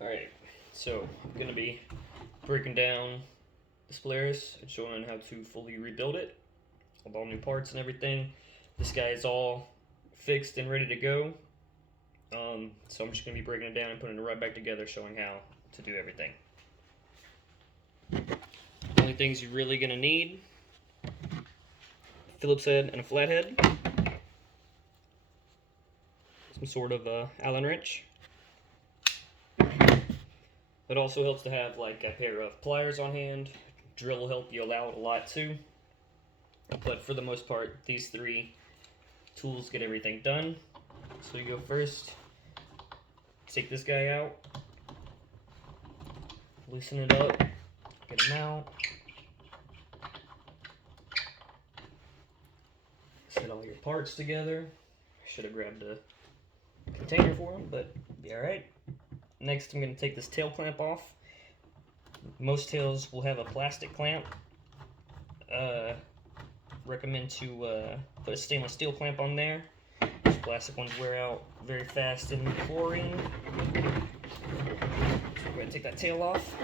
Alright, so I'm going to be breaking down this Polaris and showing how to fully rebuild it with all new parts and everything. This guy is all fixed and ready to go. So I'm just going to be breaking it down and putting it right back together, showing how to do everything. The only things you're really going to need: Phillips head and a flathead, some sort of Allen wrench. It also helps to have like a pair of pliers on hand. Drill will help you allow it a lot too. But for the most part, these three tools get everything done. So you go first, take this guy out, loosen it up, get him out, set all your parts together. I should have grabbed a container for them, but be alright. Next, I'm going to take this tail clamp off. Most tails will have a plastic clamp. Recommend to put a stainless steel clamp on there. These plastic ones wear out very fast in chlorine. So we're going to take that tail off.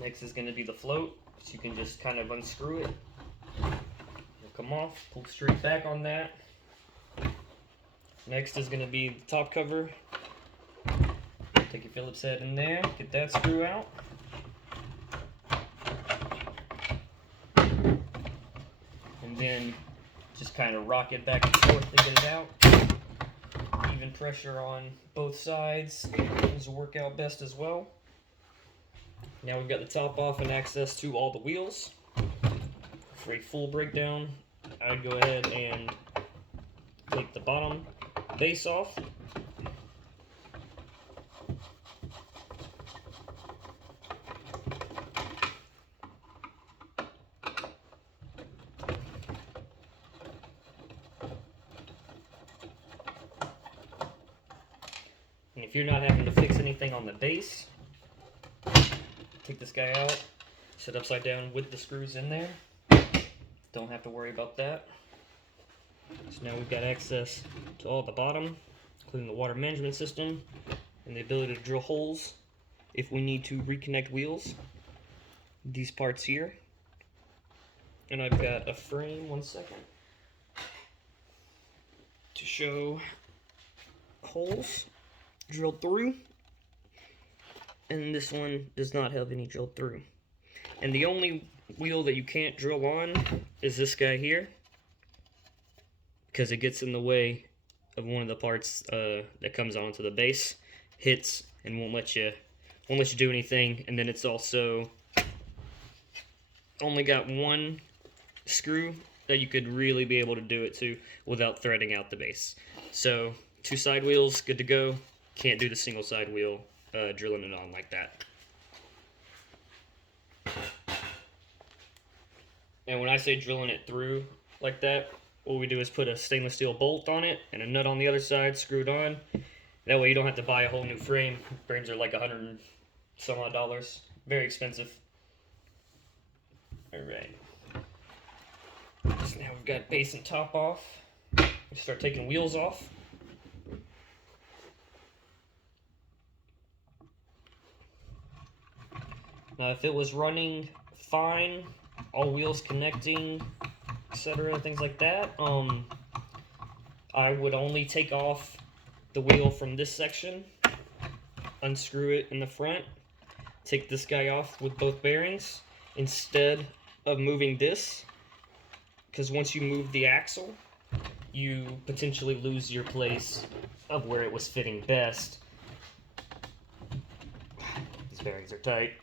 Next is going to be the float. So you can just kind of unscrew it. Come off, pull straight back on that. Next is going to be the top cover. Take your Phillips head in there, get that screw out. And then just kind of rock it back and forth to get it out. Even pressure on both sides seems to work out best as well. Now we've got the top off and access to all the wheels. For a full breakdown, I'd go ahead and take the bottom base off. And if you're not having to fix anything on the base, take this guy out, sit upside down with the screws in there. Don't have to worry about that. So now we've got access to all the bottom, including the water management system and the ability to drill holes if we need to reconnect wheels. These parts here. And I've got a frame, 1 second, to show holes drilled through. And this one does not have any drilled through. And the only wheel that you can't drill on is this guy here, because it gets in the way of one of the parts that comes onto the base, hits and won't let you do anything. And then it's also only got one screw that you could really be able to do it to without threading out the base. So 2 side wheels, good to go. Can't do the single side wheel drilling it on like that. And when I say drilling it through like that, what we do is put a stainless steel bolt on it and a nut on the other side, screw it on. That way you don't have to buy a whole new frame. Frames are like $100 and some odd. Very expensive. Alright. So now we've got base and top off. We start taking wheels off. Now if it was running fine, all wheels connecting, etc., things like that, I would only take off the wheel from this section, unscrew it in the front, take this guy off with both bearings instead of moving this, because once you move the axle, you potentially lose your place of where it was fitting best. These bearings are tight.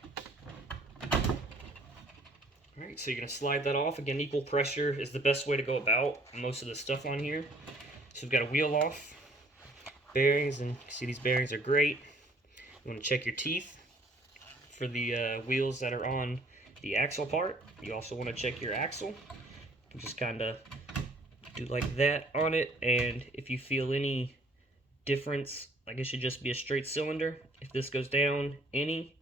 Alright, so you're going to slide that off. Again, equal pressure is the best way to go about most of the stuff on here. So we've got a wheel off, bearings, and you can see these bearings are great. You want to check your teeth for the wheels that are on the axle part. You also want to check your axle. You just kind of do like that on it, and if you feel any difference, like it should just be a straight cylinder. If this goes down any,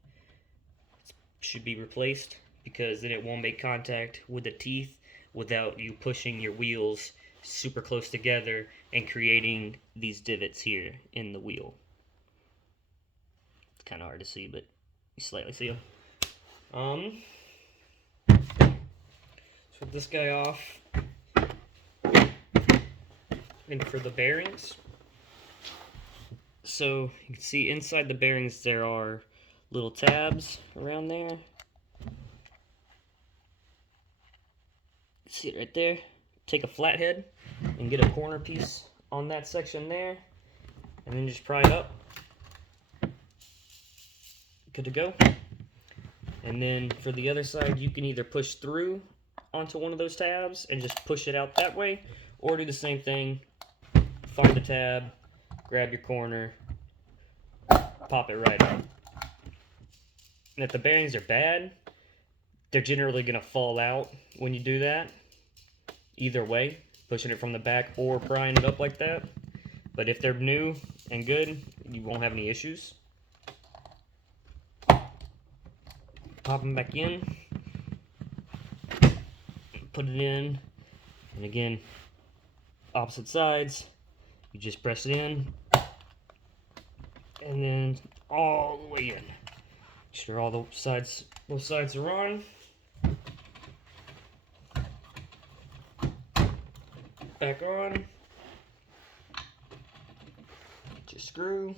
it should be replaced, because then it won't make contact with the teeth without you pushing your wheels super close together and creating these divots here in the wheel. It's kind of hard to see, but you slightly see them. So this guy off. And for the bearings, so you can see inside the bearings there are little tabs around there. See it right there? Take a flathead and get a corner piece on that section there, and then just pry it up. Good to go. And then for the other side, you can either push through onto one of those tabs and just push it out that way, or do the same thing. Find the tab, grab your corner, pop it right out. And if the bearings are bad, they're generally going to fall out when you do that. Either way, pushing it from the back or prying it up like that. But if they're new and good, you won't have any issues. Pop them back in, put it in, and again, opposite sides, you just press it in, and then all the way in. Make sure all the sides, both sides are on. Back on. Get your screw.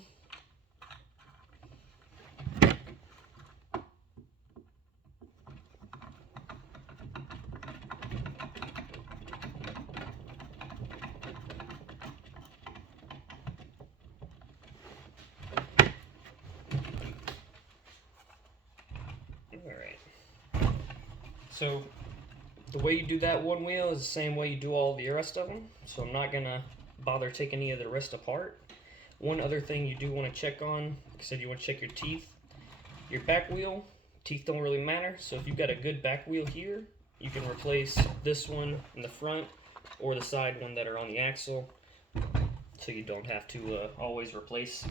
Alright, so the way you do that one wheel is the same way you do all the rest of them, so I'm not going to bother taking any of the rest apart. One other thing you do want to check on, like I said, you want to check your teeth. Your back wheel, teeth don't really matter, so if you've got a good back wheel here, you can replace this one in the front or the side one that are on the axle, so you don't have to always replace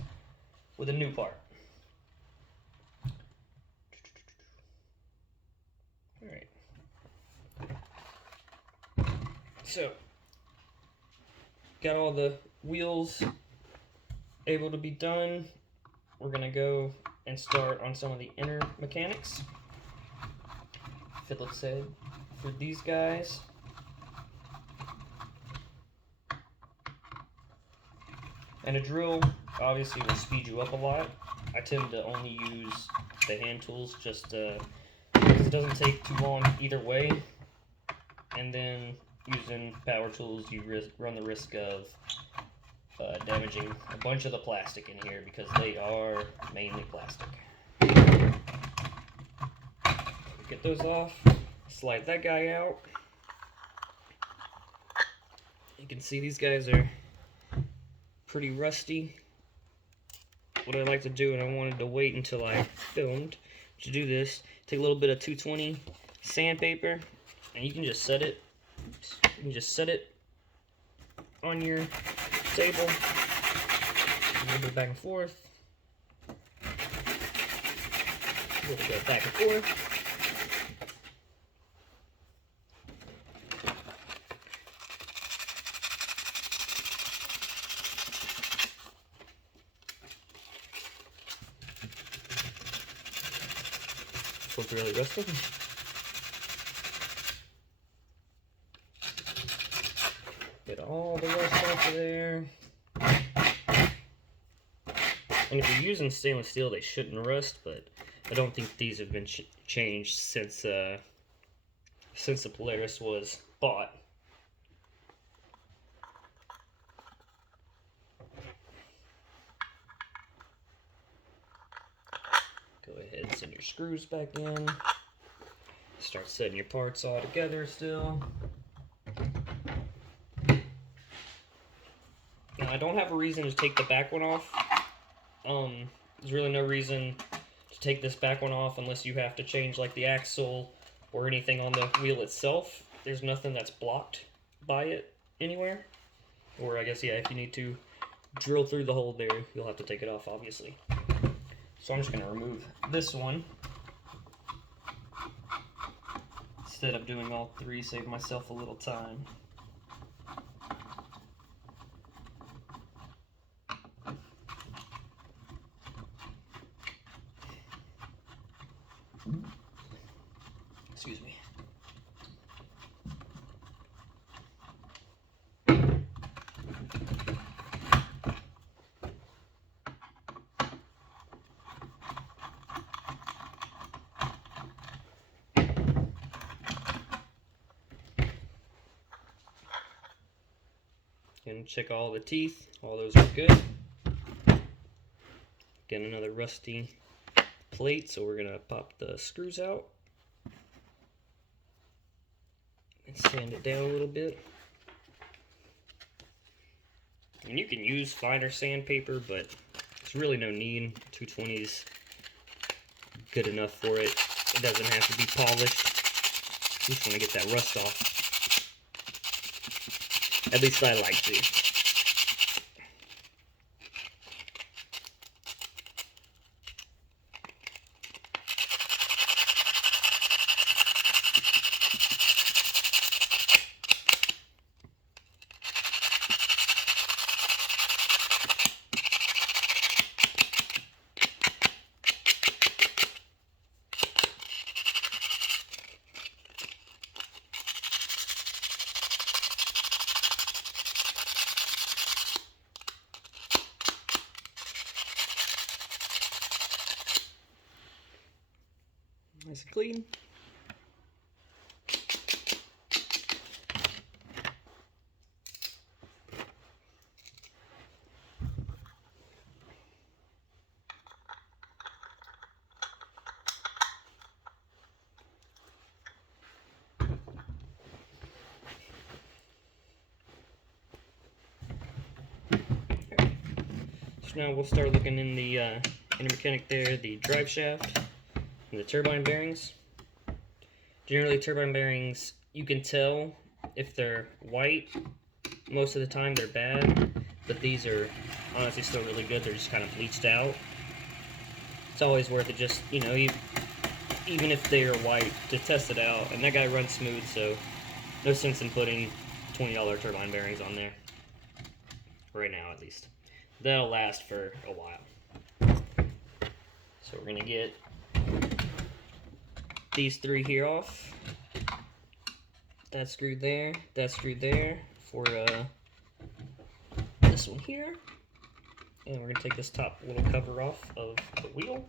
with a new part. Alright. So, got all the wheels able to be done. We're going to go and start on some of the inner mechanics. Phillips head for these guys. And a drill obviously will speed you up a lot. I tend to only use the hand tools just because it doesn't take too long either way. And then using power tools, you run the risk of damaging a bunch of the plastic in here because they are mainly plastic. Get those off, slide that guy out. You can see these guys are pretty rusty. What I like to do, and I wanted to wait until I filmed to do this, take a little bit of 220 sandpaper, and you can just set it. You can just set it on your table, a little bit back and forth, a little bit back and forth. This one's really rusted. Get all the rust off of there. And if you're using stainless steel, they shouldn't rust, but I don't think these have been changed since the Polaris was bought. Go ahead and send your screws back in. Start setting your parts all together still. Now, I don't have a reason to take the back one off. There's really no reason to take this back one off unless you have to change like the axle or anything on the wheel itself. There's nothing that's blocked by it anywhere. Or I guess, yeah, if you need to drill through the hole there, you'll have to take it off, obviously. So I'm just going to remove this one. Instead of doing all three, save myself a little time. And check all the teeth. All those are good. Get another rusty plate, so we're gonna pop the screws out and sand it down a little bit. And you can use finer sandpaper, but there's really no need. 220 is good enough for it. It doesn't have to be polished. You just want to get that rust off. At least I like to. Nice and clean. So now we'll start looking in the inner mechanic there, the drive shaft, and the turbine bearings. Generally, turbine bearings, you can tell if they're white. Most of the time they're bad, but these are honestly still really good. They're just kind of bleached out. It's always worth it, just, you know, even if they are white, to test it out. And that guy runs smooth, so no sense in putting $20 turbine bearings on there. Right now, at least. That'll last for a while. So we're gonna get these three here off. That's screwed there, that's screwed there for this one here. And we're gonna take this top little cover off of the wheel,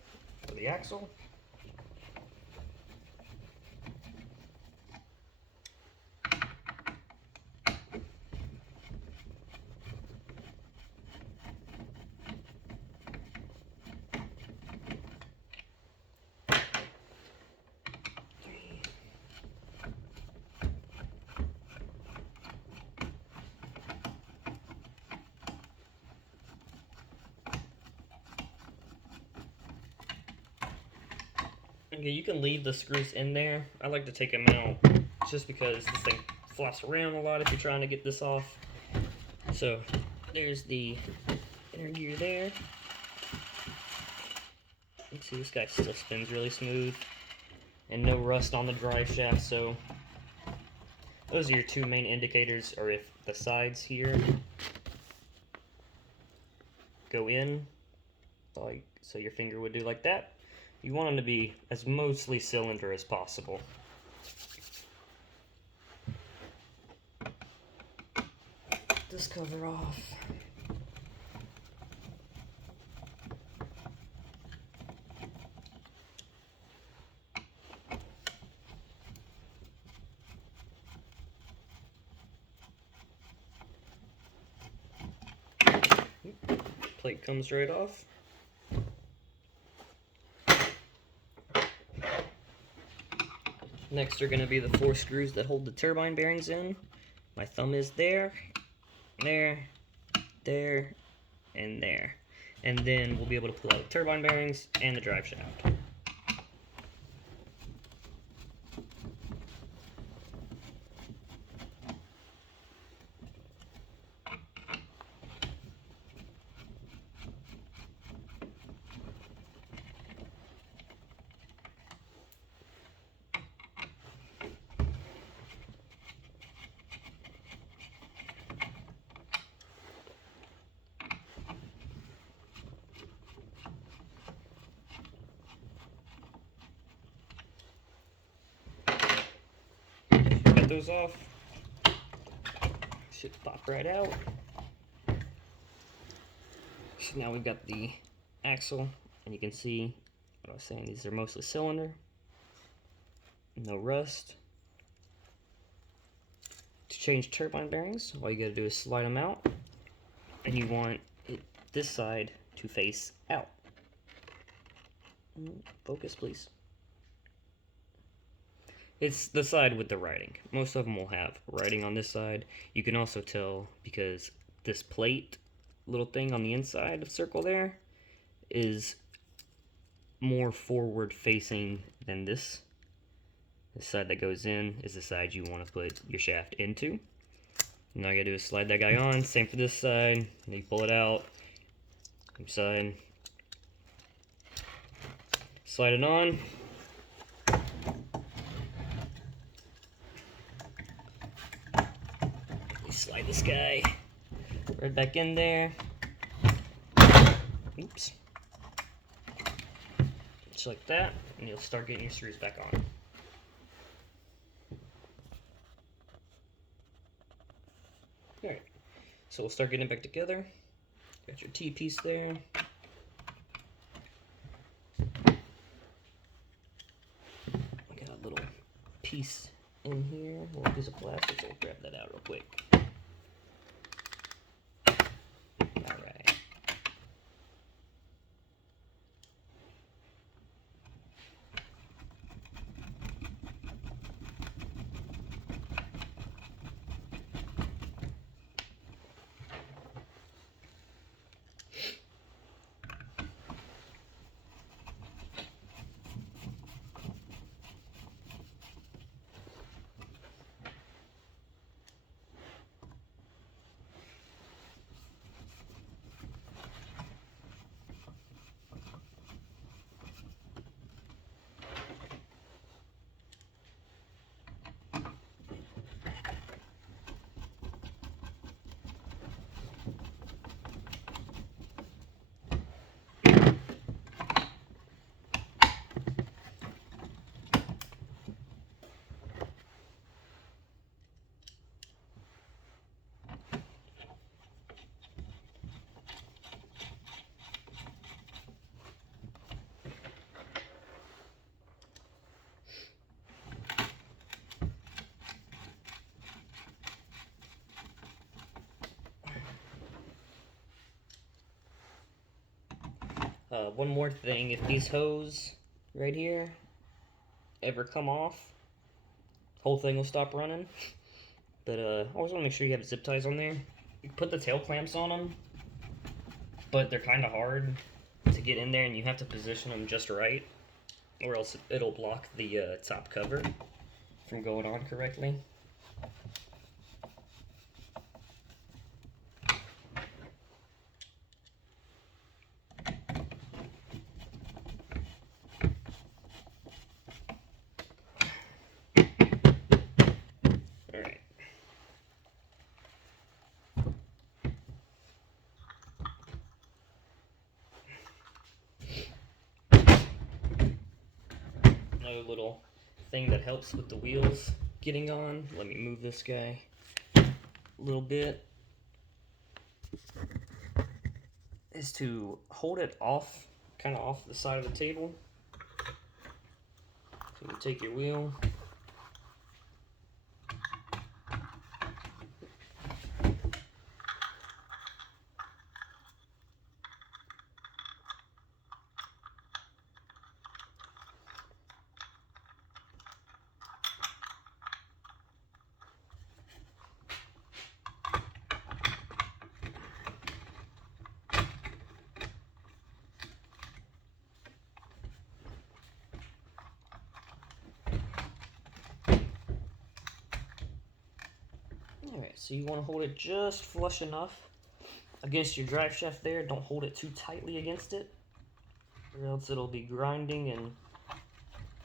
or the axle. Okay, you can leave the screws in there. I like to take them out just because this thing flops around a lot if you're trying to get this off. So there's the inner gear there. You can see this guy still spins really smooth and no rust on the drive shaft. So those are your two main indicators, or if the sides here go in, like so your finger would do like that. You want them to be as mostly cylinder as possible. Get this cover off. Plate comes right off. Next are going to be the 4 screws that hold the turbine bearings in. My thumb is there, there, there, and there. And then we'll be able to pull out the turbine bearings and the drive shaft. Get those off. Should pop right out. So now we've got the axle, and you can see what I was saying, these are mostly cylinder. No rust. To change turbine bearings, all you gotta do is slide them out, and you want this side to face out. Focus, please. It's the side with the writing. Most of them will have writing on this side. You can also tell because this plate little thing on the inside of circle there is more forward facing than this. The side that goes in is the side you want to put your shaft into. And all you gotta do is slide that guy on. Same for this side. And you pull it out. Same side. Slide it on. You slide this guy right back in there. Oops. Just like that, and you'll start getting your screws back on. Alright, so we'll start getting it back together. Got your T-piece there. I got a little piece in here, a little piece of plastic, so we'll grab that out real quick. Alright. One more thing, if these hoses right here ever come off, whole thing will stop running. But always want to make sure you have zip ties on there. You put the tail clamps on them, but they're kind of hard to get in there, and you have to position them just right, or else it'll block the top cover from going on correctly. Another little thing that helps with the wheels getting on. Let me move this guy a little bit. Is to hold it off, kind of off the side of the table. So you take your wheel. Alright, so you want to hold it just flush enough against your drive shaft there. Don't hold it too tightly against it, or else it'll be grinding and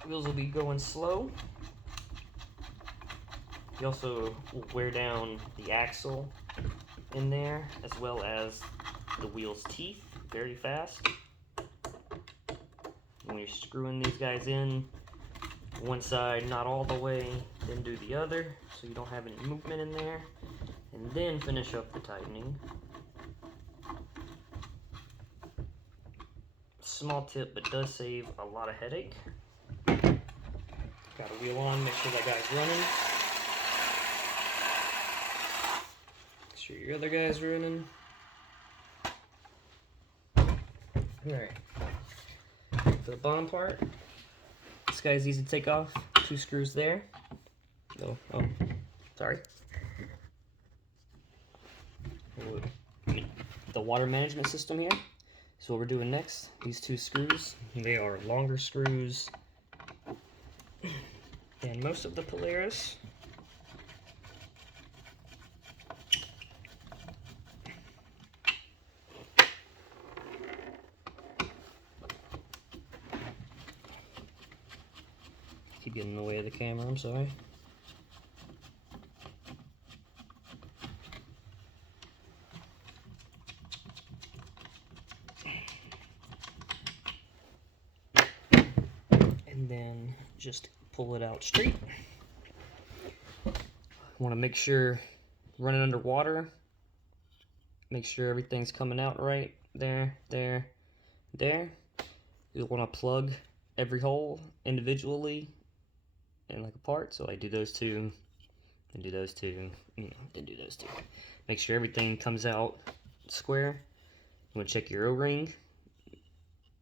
wheels will be going slow. You also will wear down the axle in there, as well as the wheel's teeth very fast. When you're screwing these guys in, one side not all the way, then do the other, so you don't have any movement in there, and then finish up the tightening. Small tip, but does save a lot of headache. Got a wheel on, make sure that guy's running. sure your other guy's running. Alright. For the bottom part, this guy's easy to take off. 2 screws there. Oh, sorry. The water management system here. So what we're doing next, these 2 screws, they are longer screws than most of the Polaris. Keep getting in the way of the camera, I'm sorry. And then just pull it out straight. Want to make sure, running underwater, make sure everything's coming out right. There. You'll want to plug every hole individually and like a part. So I do those 2, and do those 2, then do those 2. Make sure everything comes out square. You want to check your O-ring.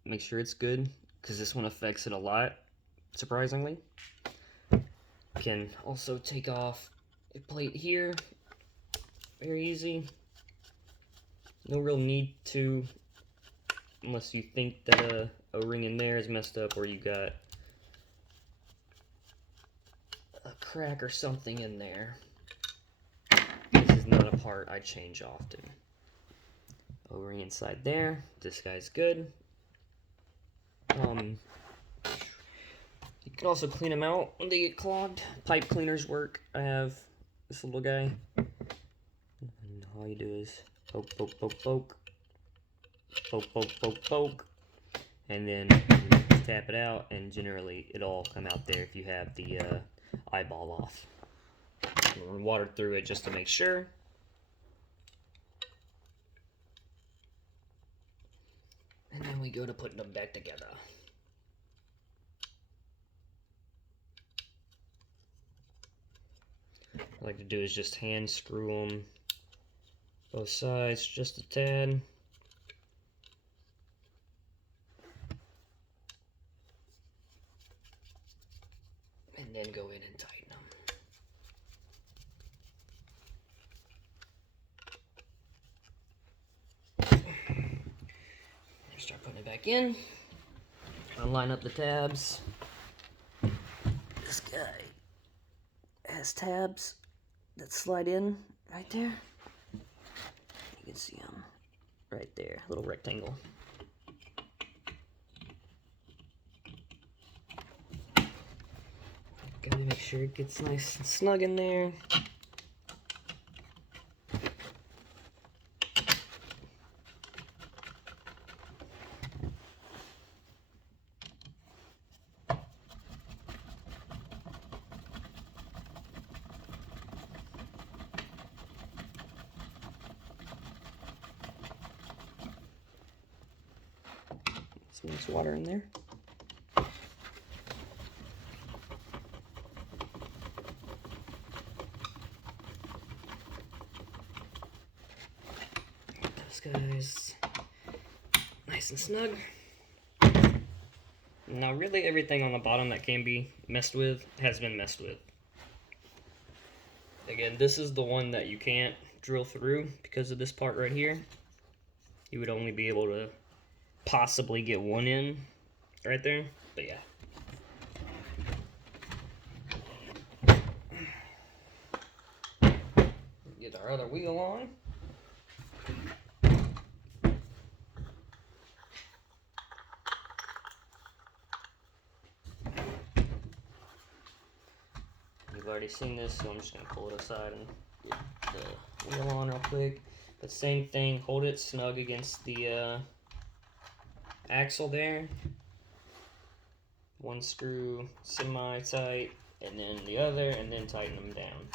Make sure it's good, because this one affects it a lot, surprisingly. Can also take off a plate here. Very easy. No real need to, unless you think that a O-ring in there is messed up, or you got a crack or something in there. This is not a part I change often. O-ring inside there. This guy's good. You can also clean them out when they get clogged. Pipe cleaners work. I have this little guy. And all you do is poke, poke, poke, poke. Poke, poke, poke, poke. And then you tap it out, and generally it'll all come out there if you have the eyeball off. Run water through it just to make sure. And then we go to putting them back together. What I like to do is just hand screw them both sides just a tad. And then go in and tighten them. Start putting it back in. I'll line up the tabs. This guy has tabs that slide in right there. You can see them right there, little rectangle. Gotta make sure it gets nice and snug in there. Some nice water in there. This guy's nice and snug. Now really everything on the bottom that can be messed with has been messed with. Again, this is the one that you can't drill through because of this part right here. You would only be able to possibly get one in right there, but yeah. Get our other wheel on. You've already seen this, so I'm just going to pull it aside and get the wheel on real quick. But same thing, hold it snug against the axle there. One screw semi-tight, and then the other, and then tighten them down.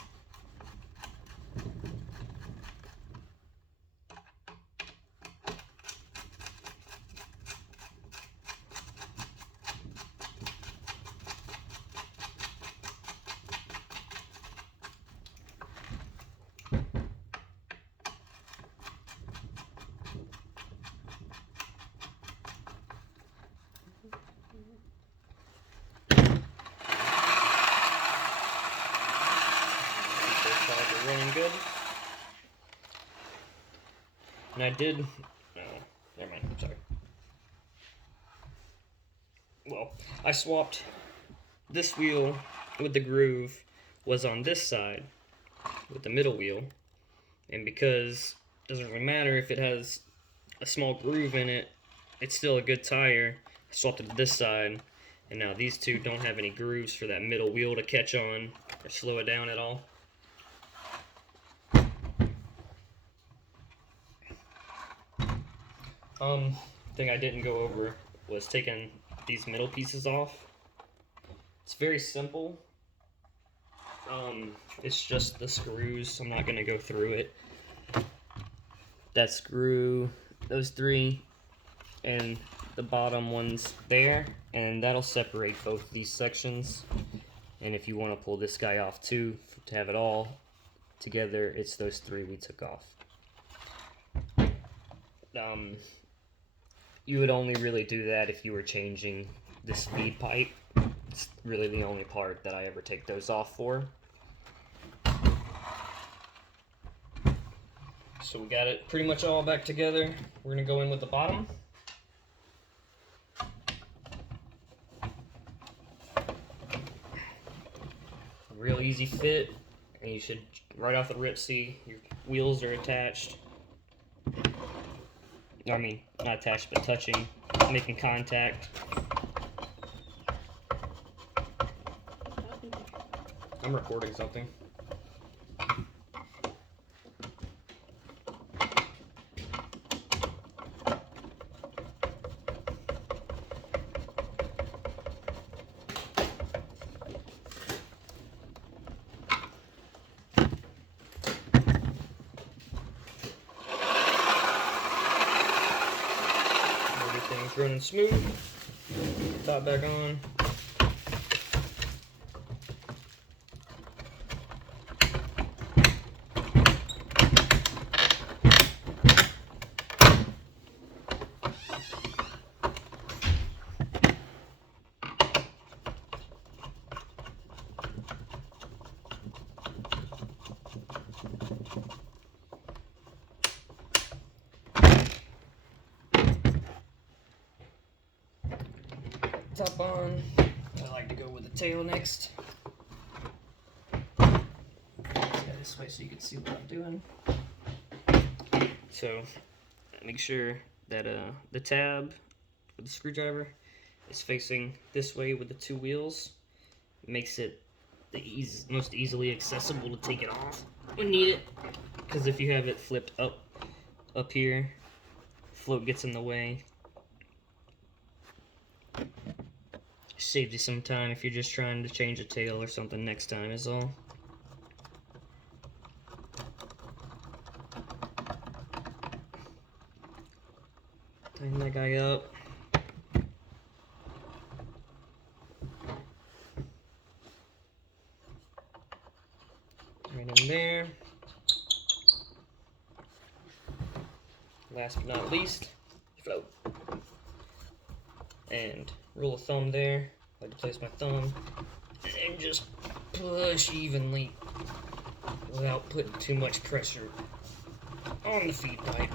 And I did, no, never mind, sorry. Well, I swapped this wheel with the groove was on this side with the middle wheel, and because it doesn't really matter if it has a small groove in it, it's still a good tire. I swapped it to this side, and now these two don't have any grooves for that middle wheel to catch on or slow it down at all. Thing I didn't go over was taking these middle pieces off. It's very simple. It's just the screws. I'm not gonna go through it. That screw, those three, and the bottom one's there, and that'll separate both these sections. And if you want to pull this guy off too, to have it all together, it's those three we took off. You would only really do that if you were changing this feed pipe. It's really the only part that I ever take those off for. So we got it pretty much all back together. We're gonna go in with the bottom. Real easy fit, and you should right off the rip see your wheels are attached. I mean, not attached, but touching, making contact. I'm recording something. Everything's running smooth. Top back on. Top on. I like to go with the tail next. Yeah, this way so you can see what I'm doing. So make sure that the tab with the screwdriver is facing this way with the two wheels. It makes it the most easily accessible to take it off when needed. Because if you have it flipped up here, float gets in the way. Saves you some time if you're just trying to change a tail or something next time is all. Tighten that guy up. Right in there. Last but not least, float. And rule of thumb there. I like to place my thumb and just push evenly without putting too much pressure on the feed pipe.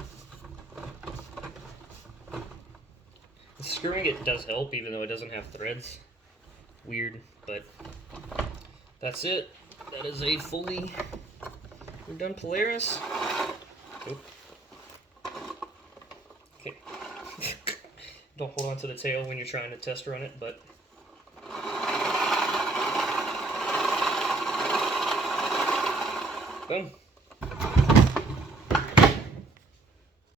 Screwing it does help, even though it doesn't have threads. Weird, but that's it. That is a fully done Polaris. Oop. Okay. Don't hold on to the tail when you're trying to test run it, but boom.